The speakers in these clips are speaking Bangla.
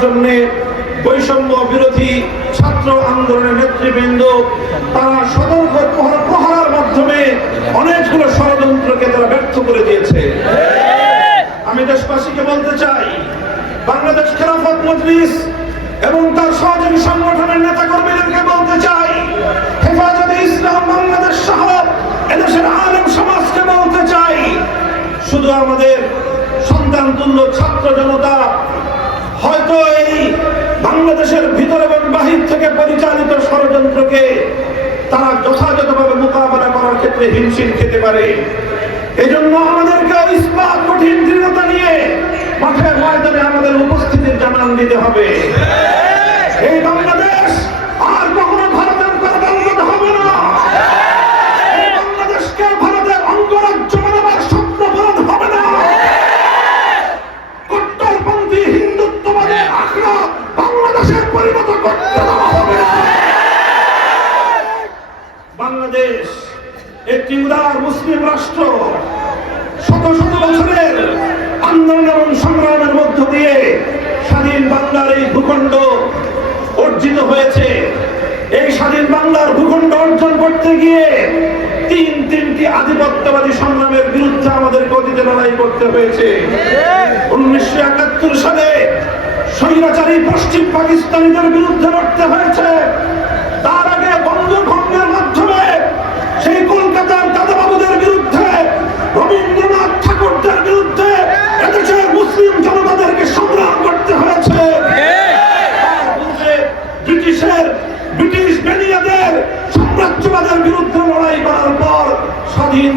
জন্য বৈষম্য বিরোধী ছাত্র আন্দোলনের নেতৃবৃন্দ, তারা সতর্ক প্রহর- মাধ্যমে অনেকগুলো ষড়যন্ত্রকে তারা ব্যর্থ করে দিয়েছে। আমি দেশবাসীকে বলতে চাই, বাংলাদেশ খেলাফত মজলিস এবং তার সহযোগী সংগঠনের নেতা কর্মীদেরকে বলতে চাই, হেফাজতে ইসলাম বাংলাদেশ সহ এদেশের আলেম সমাজকে বলতে চাই, শুধু আমাদের সন্তান তুল্য ছাত্র জনতা বাংলাদেশের ভিতর এবং বাহির থেকে পরিচালিত ষড়যন্ত্রকে তারা যথাযথভাবে মোকাবেলা করার ক্ষেত্রে হিমশিম খেতে পারে। এজন্য আমাদেরকে ইস্পাত কঠিন দৃঢ়তা নিয়ে মাঠে ময়দানে আমাদের উপস্থিতির জানান দিতে হবে। বাংলাদেশ একটি উদার মুসলিম রাষ্ট্র। শত শত বছরের আন্দোলন এবং সংগ্রামের মধ্য দিয়ে স্বাধীন বাংলার এই ভূখণ্ড অর্জিত হয়েছে। এই স্বাধীন বাংলার ভূখণ্ড অর্জন করতে গিয়ে তিন তিনটি আধিপত্যবাদী সংগ্রামের বিরুদ্ধে আমাদের অতীতে লড়াই করতে হয়েছে। উনিশশো একাত্তর সালে স্বৈরাচারী পশ্চিম পাকিস্তানিদের বিরুদ্ধে লড়তে হয়েছে।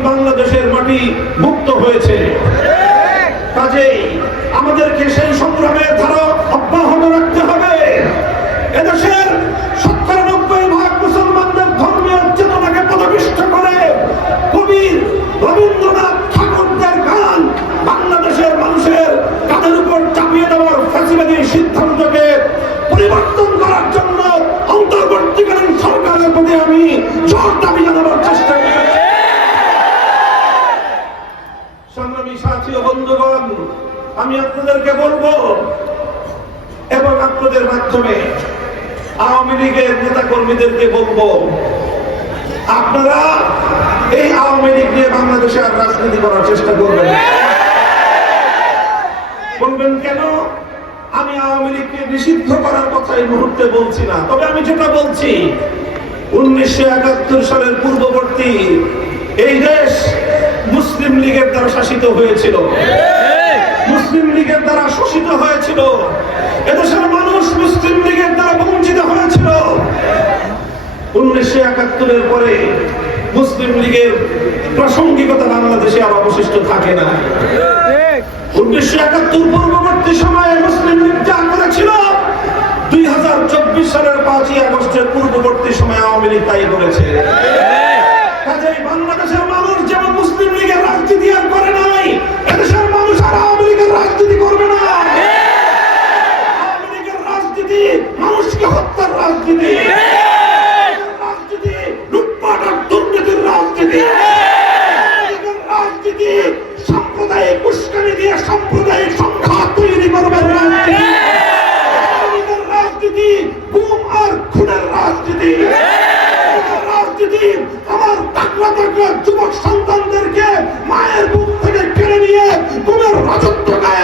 বাংলাদেশের মাটি মুক্ত হয়েছে। কাজেই আমাদেরকে সেই সংগ্রামের ধারা অব্যাহত রাখতে হবে। এদেশের বন্ধুগণ আমি আপনাদেরকে বলব, এবং আপনাদের মাধ্যমে আওয়ামী লীগের নেতা কর্মীদেরকে বলব, আপনারা এই আওয়ামী লীগ নিয়ে বাংলাদেশে আর রাজনীতি করার চেষ্টা করবেন বলবেন কেন? আমি আওয়ামী লীগকে নিষিদ্ধ করার কথা এই মুহূর্তে বলছি না। তবে আমি যেটা বলছি, উনিশশো একাত্তর সালের পূর্ববর্তী এই দেশ মুসলিম লীগের দ্বারা শাসিত হয়েছিল। মুসলিম লীগের দ্বারা শোষিত হয়েছিল। এদেশের মানুষ মুসলিম লীগের দ্বারা বঞ্চিত হয়েছিল। উনিশশো একাত্তরের পরে মুসলিম লীগের প্রাসঙ্গিকতা বাংলাদেশে আর অবশিষ্ট থাকে না। উনিশশো একাত্তর পূর্ববর্তী সময়ে মুসলিম লীগ যা করেছিল। দুই হাজার চব্বিশ সালের পাঁচই আগস্টের পূর্ববর্তী সময়ে আওয়ামী লীগ তাই করেছে। বাংলাদেশের মানুষ যেমন মুসলিম লীগের রাজনীতি আর করে নাই রাজনীতি। রাজনীতি লুটপাট আর দুর্নীতির রাজনীতি। রাজনীতি সাম্প্রদায়িক উস্কানি দিয়ে সাম্প্রদায়িক সংঘাত তৈরি করবার রাজনীতি। রাজনীতি গুম আর খুনের রাজনীতি। রাজনীতি আমার টাকলা টাকলা যুবক সন্তানদেরকে মায়ের বুক থেকে কেড়ে নিয়ে গুমের রাজত্ব কায়েম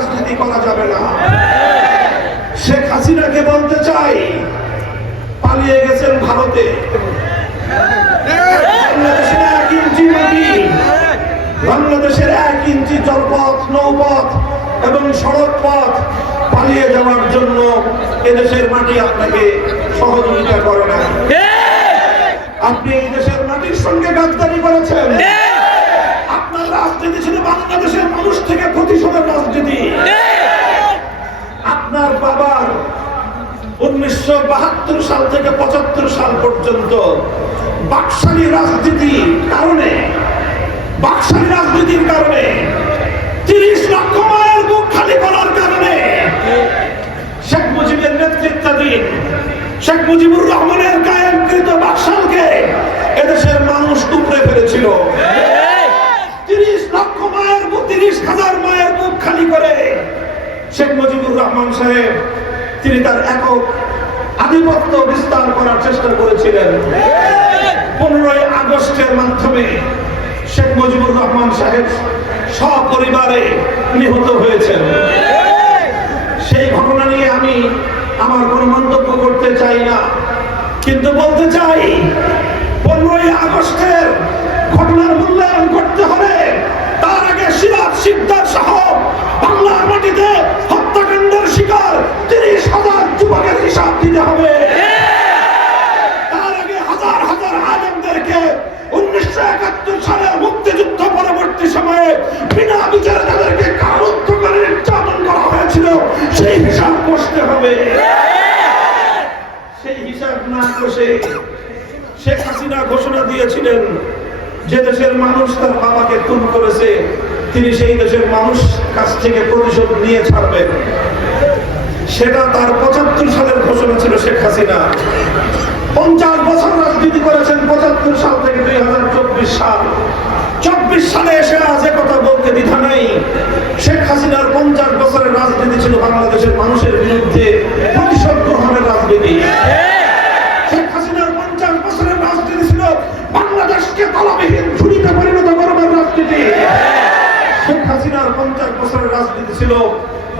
রাজনীতি করা যাবে না। শেখ হাসিনাকে বলতে চাই পালিয়ে গেছেন ভারতে। বাংলাদেশের এক ইঞ্চি মাটি বাংলাদেশের এক ইঞ্চি জলপথ নৌপথ এবং সড়ক পথ পালিয়ে যাওয়ার জন্য এদেশের মাটি আপনাকে সহযোগিতা করে না আপনি এই দেশের মাটির সঙ্গে গাদ্দারি করেছেন। আপনার রাজনীতি ছিল বাংলাদেশের মানুষ থেকে প্রতিশোধের রাজনীতি। আপনার বাবার উনিশশো বাহাত্তর সাল থেকে পঁচাত্তর সাল পর্যন্ত বাকশালী রাজনীতির কারণে, বাকশালী রাজনীতির কারণে, তিরিশ লক্ষ মায়ের বুক খালি করার কারণে শেখ মুজিবের নেতৃত্বাধীন শেখ মুজিবুর রহমানের কায়েমকৃত বাকশালকে এদেশের মানুষ উপড়ে ফেলেছিল তিরিশ লক্ষ মায়ের বুক তিরিশ হাজার মায়ের বুক খালি করে শেখ মুজিবুর রহমান সাহেব তিনি তার একক আধিপত্য বিস্তার করার চেষ্টা করেছিলেন, পনেরোই আগস্টের মাধ্যমে শেখ মুজিবুর রহমান সাহেব সপরিবারে নিহত হয়েছেন। সেই ঘটনা নিয়ে আমি আমার কোনো মন্তব্য করতে চাই না, কিন্তু বলতে চাই, পনেরোই আগস্টের ঘটনার মূল্যায়ন করতে হবে। হাসিনা ঘোষণা দিয়েছিলেন যে দেশের মানুষ তার বাবাকে খুন করেছে, তিনি সেই দেশের মানুষ কাছ থেকে প্রতিশোধ নিয়ে ছাড়বেন। সেটা তার পঁচাত্তর সালের ঘোষণা ছিল শেখ হাসিনা। পঞ্চাশ বছর রাজনীতি করেছেন পঁচাত্তর সাল থেকে দুই হাজার চব্বিশ সাল। চব্বিশ সালে এসে আজ কথা বলতে দ্বিধা নেই। শেখ হাসিনার পঞ্চাশ বছরের রাজনীতি ছিল বাংলাদেশের মানুষের বিরুদ্ধে প্রতিশোধ গ্রহণের বাংলাদেশকে তলাবিহীন ঝুড়িতে পরিণত করবার রাজনীতি। শেখ হাসিনার পঞ্চাশ বছরের রাজনীতি ছিল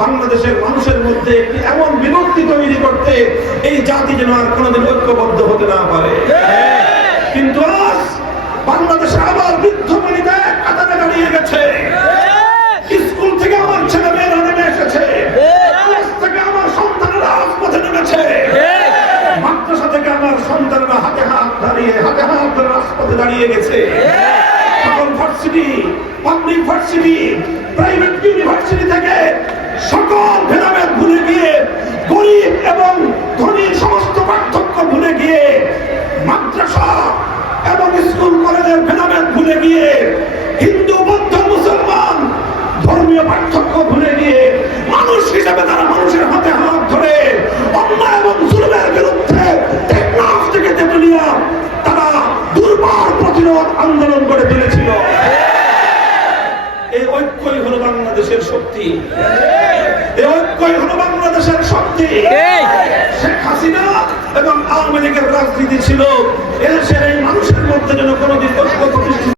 বাংলাদেশের মানুষের মধ্যে একটি এমন বিভক্তি তৈরি করতে এই জাতি যেন আর কোনোদিন ঐক্যবদ্ধ হতে না পারে। রাজপথে দাঁড়িয়ে গেছে। Varsity public varsity private university থেকে সকল ভেদাভেদ ভুলে গিয়ে, গরিব এবং ধনীর সমস্ত পার্থক্য ভুলে গিয়ে, মাদ্রাসা এবং স্কুল কলেজের ভেদাভেদ ভুলে গিয়ে, হিন্দু, বৌদ্ধ, মুসলমান ধর্মীয় পার্থক্য ভুলে গিয়ে, মানুষ হিসাবে তারা প্রতিরোধ আন্দোলন করে তুলেছিল। এই ঐক্যই হলো বাংলাদেশের শক্তি। এই ঐক্যই হলো বাংলাদেশের শক্তি। শেখ হাসিনা এবং আওয়ামী লীগের রাজনীতি ছিল। এদেশের এই মানুষের মধ্যে যেন কোনোদিন ঐক্য প্রতিষ্ঠিত